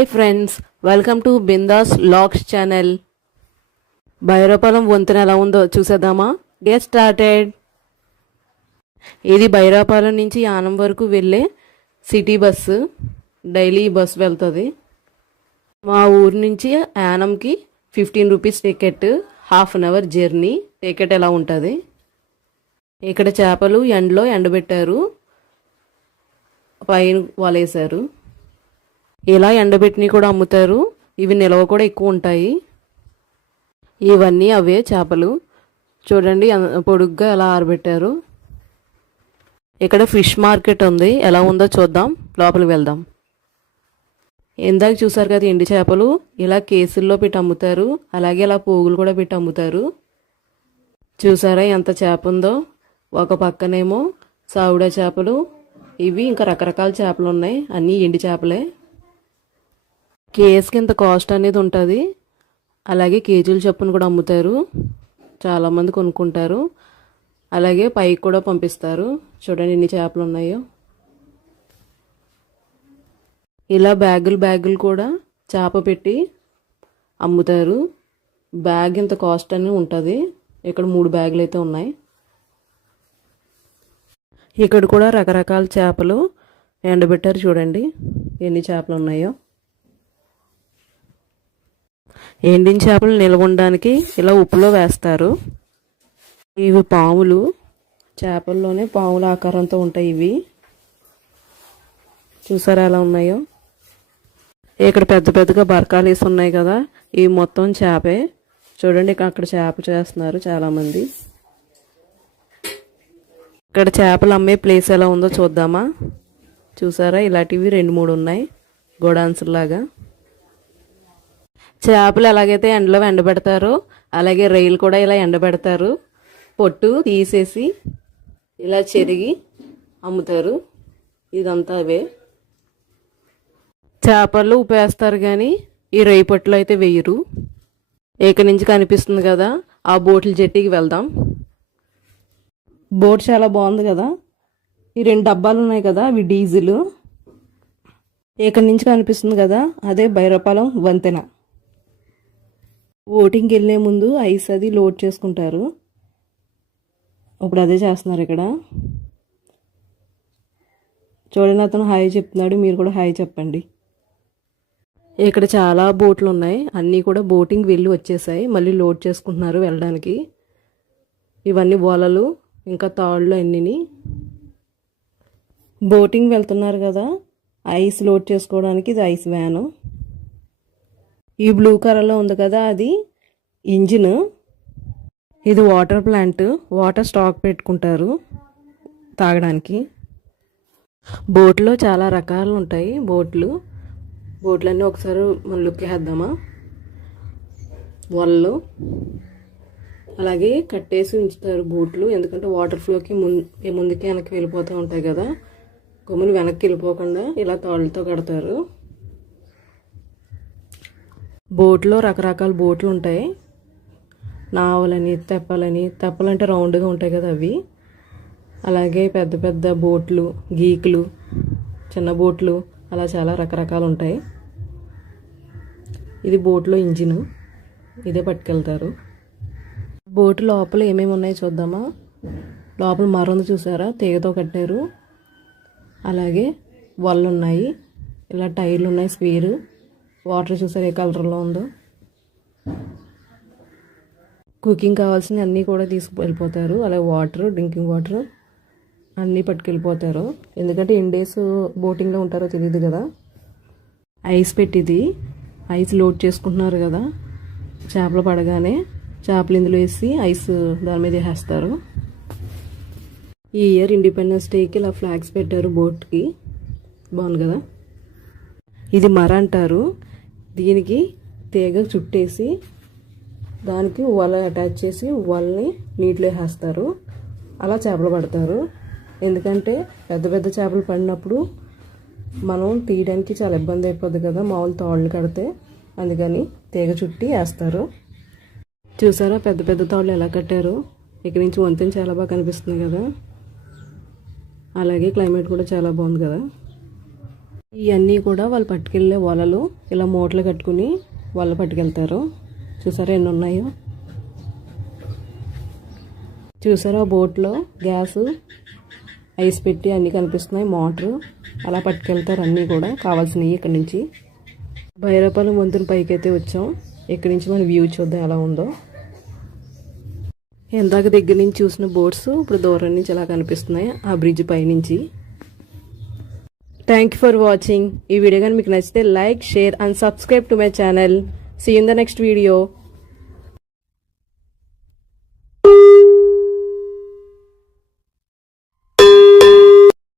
Hi friends, welcome to Bindaas logs channel. Bhairavapalem వంతెన ఎలా ఉందో చూసేద్దామా? Get started. ఇది భైరవపాలెం నుంచి యానం వరకు వెళ్ళే సిటీ బస్సు. డైలీ బస్సు వెళ్తుంది. మా ఊరు నుంచి యానంకి 15 rupees ticket. Half an hour journey. Ticket ఎలా ఉంటుంది. ఇక్కడ చేపలు ఎండలో ఎండబెట్టారు, పైన వలేశారు. ఇలా ఎండబెట్టినవి కూడా అమ్ముతారు. ఇవి నిల్వ కూడా ఎక్కువ ఉంటాయి. ఇవన్నీ అవే చేపలు. చూడండి పొడుగ్గా ఎలా ఆరబెట్టారు. ఇక్కడ ఫిష్ మార్కెట్ ఉంది. ఎలా ఉందో చూద్దాం. లోపలికి వెళ్దాం. ఇందాక చూసారు కదా ఎండి చేపలు, ఇలా కేసుల్లో పెట్టి అమ్ముతారు. అలాగే ఇలా పోగులు కూడా పెట్టి అమ్ముతారు. చూసారా ఎంత చేప ఉందో. ఒక పక్కనేమో సావుడా చేపలు, ఇవి ఇంకా రకరకాల చేపలు ఉన్నాయి. అన్నీ ఎండి చేపలే. కేసుకి ఇంత కాస్ట్ అనేది ఉంటుంది. అలాగే కేజీల చొప్పున కూడా అమ్ముతారు. చాలామంది కొనుక్కుంటారు. అలాగే పైకి కూడా పంపిస్తారు. చూడండి ఎన్ని చేపలు ఉన్నాయో. ఇలా బ్యాగులు కూడా చేప పెట్టి అమ్ముతారు. బ్యాగ్ ఇంత కాస్ట్ అని ఉంటుంది. ఇక్కడ 3 బ్యాగులు అయితే ఉన్నాయి. ఇక్కడ కూడా రకరకాల చేపలు ఎండబెట్టారు. చూడండి ఎన్ని చేపలు ఉన్నాయో. ఎండిన చేపలు నిల్వ ఉండడానికి ఇలా ఉప్పులో వేస్తారు. ఇవి పాములు. చేపల్లోనే పాముల ఆకారంతో ఉంటాయి ఇవి. చూసారా ఎలా ఉన్నాయో. ఇక్కడ పెద్ద పెద్దగా బరకాలు వేసి ఉన్నాయి కదా, ఇవి మొత్తం చేపే. చూడండి అక్కడ చేప చేస్తున్నారు చాలామంది. ఇక్కడ చేపలు అమ్మే ప్లేస్ ఎలా ఉందో చూద్దామా? చూసారా ఇలాంటివి 2-3 ఉన్నాయి గోడాన్స్ లాగా. చేపలు ఎలాగైతే ఎండలో ఎండబెడతారో అలాగే రొయ్యలు కూడా ఇలా ఎండబెడతారు. పొట్టు తీసేసి ఇలా చెరిగి అమ్ముతారు. ఇదంతా అవే. చేపలు ఉప్పు వేస్తారు కానీ ఈ రొయ్య పొట్టులు అయితే వేయరు. ఇక్కడి నుంచి కనిపిస్తుంది కదా, ఆ బోట్ల జట్టికి వెళ్దాం. బోట్ చాలా బాగుంది కదా. ఈ 2 డబ్బాలు ఉన్నాయి కదా, అవి డీజిల్. ఇక్కడి నుంచి కనిపిస్తుంది కదా, అదే భైరవపాలెం వంతెన. బోటింగ్కి వెళ్ళే ముందు ఐస్ అది లోడ్ చేసుకుంటారు. ఇప్పుడు అదే చేస్తున్నారు ఇక్కడ. చూడండి అతను హాయ్ చెప్తున్నాడు, మీరు కూడా హాయ్ చెప్పండి. ఇక్కడ చాలా బోట్లు ఉన్నాయి. అన్నీ కూడా బోటింగ్ వెళ్ళి వచ్చేసాయి. మళ్ళీ లోడ్ చేసుకుంటున్నారు వెళ్ళడానికి. ఇవన్నీ వలలు ఇంకా తాళ్ళు అన్నీ. బోటింగ్ వెళ్తున్నారు కదా, ఐస్ లోడ్ చేసుకోవడానికి ఇది ఐస్ వ్యాను. ఈ బ్లూ కలర్లో ఉంది కదా, అది ఇంజిన్. ఇది వాటర్ ప్లాంట్. వాటర్ స్టాక్ పెట్టుకుంటారు తాగడానికి. బోట్లో చాలా రకాలు ఉంటాయి. బోట్లన్నీ ఒకసారి మనం లుక్ వేద్దామా? వలలు అలాగే కట్టేసి ఉంచుతారు బోట్లు. ఎందుకంటే వాటర్ ఫ్లోకి ముందుకి వెనక్కి వెళ్ళిపోతూ ఉంటాయి కదా, కొమ్ములు వెనక్కి వెళ్ళిపోకుండా ఇలా తాళ్ళతో కడతారు. బోట్లో రకరకాల బోట్లు ఉంటాయి. నావలని, తెప్పలంటే రౌండ్గా ఉంటాయి కదా అవి. అలాగే పెద్ద పెద్ద బోట్లు, గీకులు, చిన్న బోట్లు, అలా చాలా రకరకాలు ఉంటాయి. ఇది బోట్లో ఇంజిన్. ఇదే పట్టుకెళ్తారు. బోటు లోపల ఏమేమి ఉన్నాయో చూద్దామా? లోపల మరొంది చూసారా, తీగతో కట్టారు. అలాగే వలలు ఉన్నాయి. ఇలా టైర్లు ఉన్నాయి, స్పీరు. వాటర్ చూసారు ఏ కలర్లో ఉందో. కుకింగ్ కావాల్సిన అన్నీ కూడా తీసుకువెళ్ళిపోతారు. అలాగే వాటర్, డ్రింకింగ్ వాటర్ అన్నీ పట్టుకెళ్ళిపోతారు. ఎందుకంటే ఎన్ని డేస్ బోటింగ్లో ఉంటారో తెలియదు కదా. ఐస్ పెట్టిది. ఐస్ లోడ్ చేసుకుంటున్నారు కదా. చేపలు పడగానే చేపలు ఇందులో వేసి ఐస్ దాని మీద వేసేస్తారు. ఈ ఇయర్ ఇండిపెండెన్స్ డేకి ఇలా ఫ్లాగ్స్ పెట్టారు బోట్కి. బాగుంది కదా. ఇది మర అంటారు. దీనికి తీగ చుట్టేసి దానికి వల అటాచ్ చేసి వలని నీటిలో వేసేస్తారు. అలా చేపలు పడతారు. ఎందుకంటే పెద్ద పెద్ద చేపలు పడినప్పుడు మనం తీయడానికి చాలా ఇబ్బంది అయిపోద్ది కదా మామూలు తాళ్ళు కడితే. అందుకని తీగ చుట్టి వేస్తారు. చూసారా పెద్ద పెద్ద తాళ్ళు ఎలా కట్టారు. ఇక్కడి నుంచి వంతెన చాలా బాగా కనిపిస్తుంది కదా. అలాగే క్లైమేట్ కూడా చాలా బాగుంది కదా. ఇవన్నీ కూడా వాళ్ళు పట్టుకెళ్ళే వలలు ఇలా మూటలు కట్టుకుని వాళ్ళు పట్టుకెళ్తారు. చూసారా ఎన్ని ఉన్నాయో. చూసారా బోట్లో గ్యాసు ఐస్ పెట్టి అన్నీ కనిపిస్తున్నాయి, మోటారు. అలా పట్టుకెళ్తారు అన్నీ కూడా కావాల్సినవి. ఇక్కడ నుంచి భైరవపాలెం వంతెన పైకి అయితే వచ్చాం. ఇక్కడి నుంచి మన వ్యూ చూద్దాం ఎలా ఉందో. ఎందాక దగ్గర నుంచి చూసిన బోట్స్ ఇప్పుడు దూరం నుంచి ఎలా కనిపిస్తున్నాయి ఆ బ్రిడ్జ్ పైనుంచి. Thank you for watching. ఈ వీడియో కానీ మీకు నచ్చితే like, share and subscribe to my channel. See in the next video.